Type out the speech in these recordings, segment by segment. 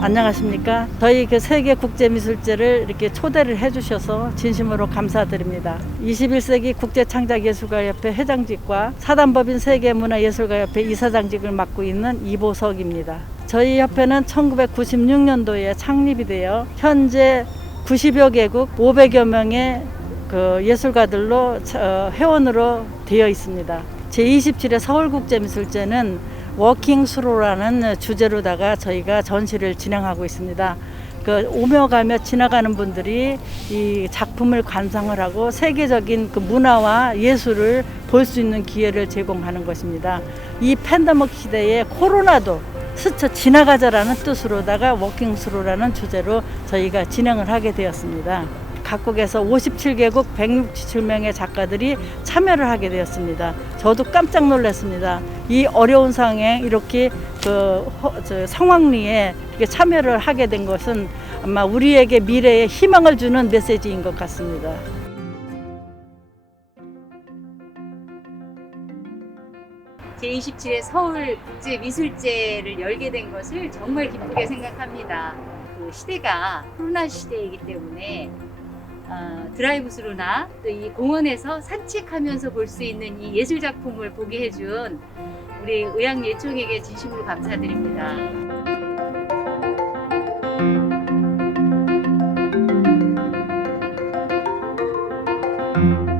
안녕하십니까. 저희 그 세계 국제미술제를 이렇게 초대를 해주셔서 진심으로 감사드립니다. 21세기 국제창작예술가협회 회장직과 사단법인 세계문화예술가협회 이사장직을 맡고 있는 이보석입니다. 저희 협회는 1996년도에 창립이 되어 현재 90여 개국 500여 명의 그 예술가들로 어, 회원으로 되어 있습니다. 제27회 서울국제미술제는 워킹 스로라는 주제로다가 저희가 전시를 진행하고 있습니다. 그 오며 가며 지나가는 분들이 이 작품을 관상을 하고 세계적인 그 문화와 예술을 볼 수 있는 기회를 제공하는 것입니다. 이 팬데믹 시대에 코로나도 스쳐 지나가자라는 뜻으로다가 워킹 스로라는 주제로 저희가 진행을 하게 되었습니다. 각국에서 57개국 167명의 작가들이 참여를 하게 되었습니다. 저도 깜짝 놀랐습니다. 이 어려운 상황에 이렇게 그 허- 저 상황리에 이렇게 참여를 하게 된 것은 아마 우리에게 미래에 희망을 주는 메시지인 것 같습니다. 제27회 서울 국제미술제를 열게 된 것을 정말 기쁘게 생각합니다. 그 시대가 코로나 시대이기 때문에 어, 드라이브스루나 또 이 공원에서 산책하면서 볼 수 있는 이 예술 작품을 보게 해준 우리 의향예총에게 진심으로 감사드립니다. 음.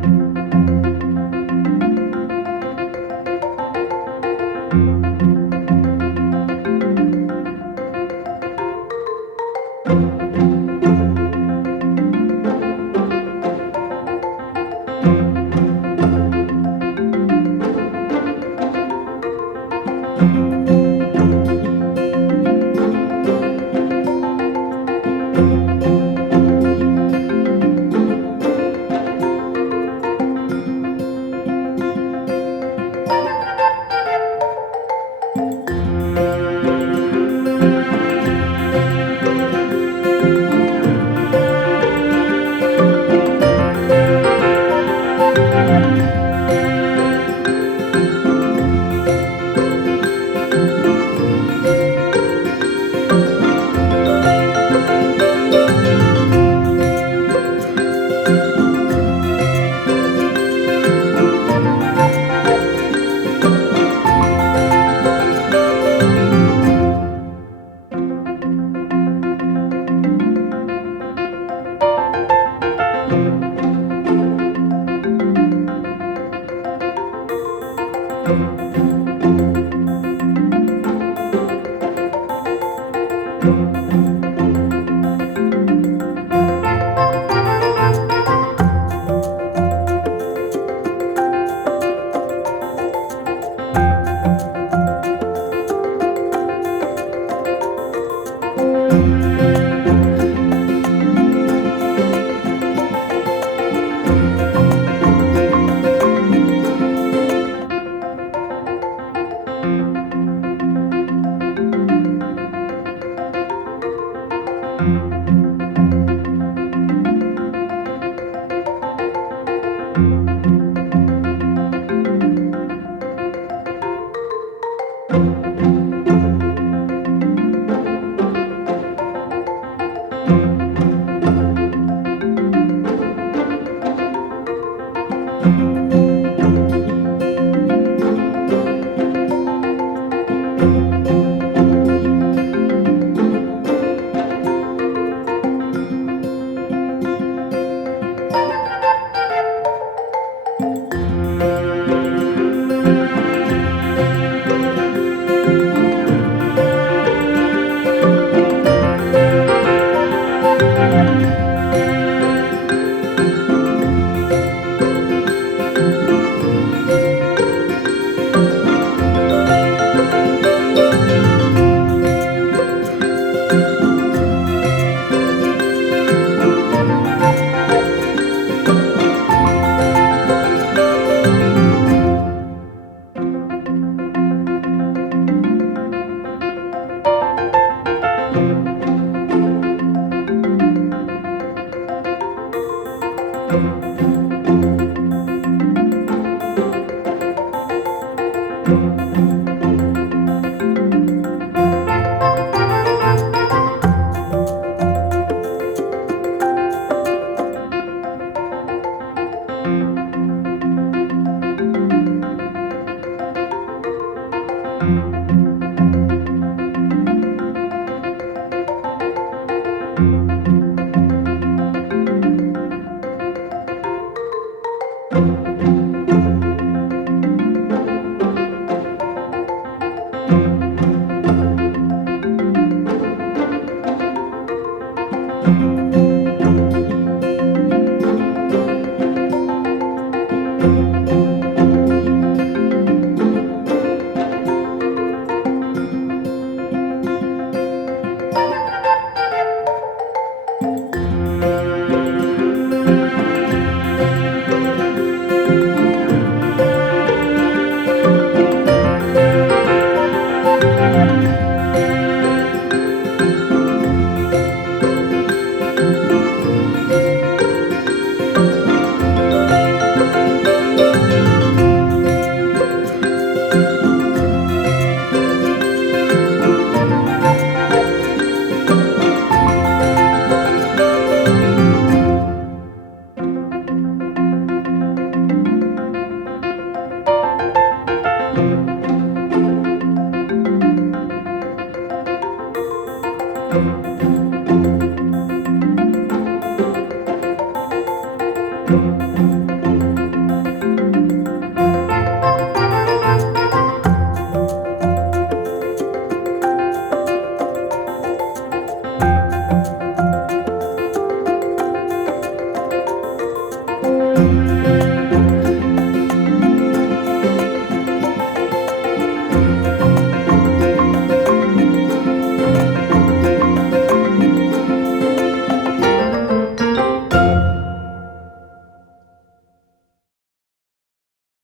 Música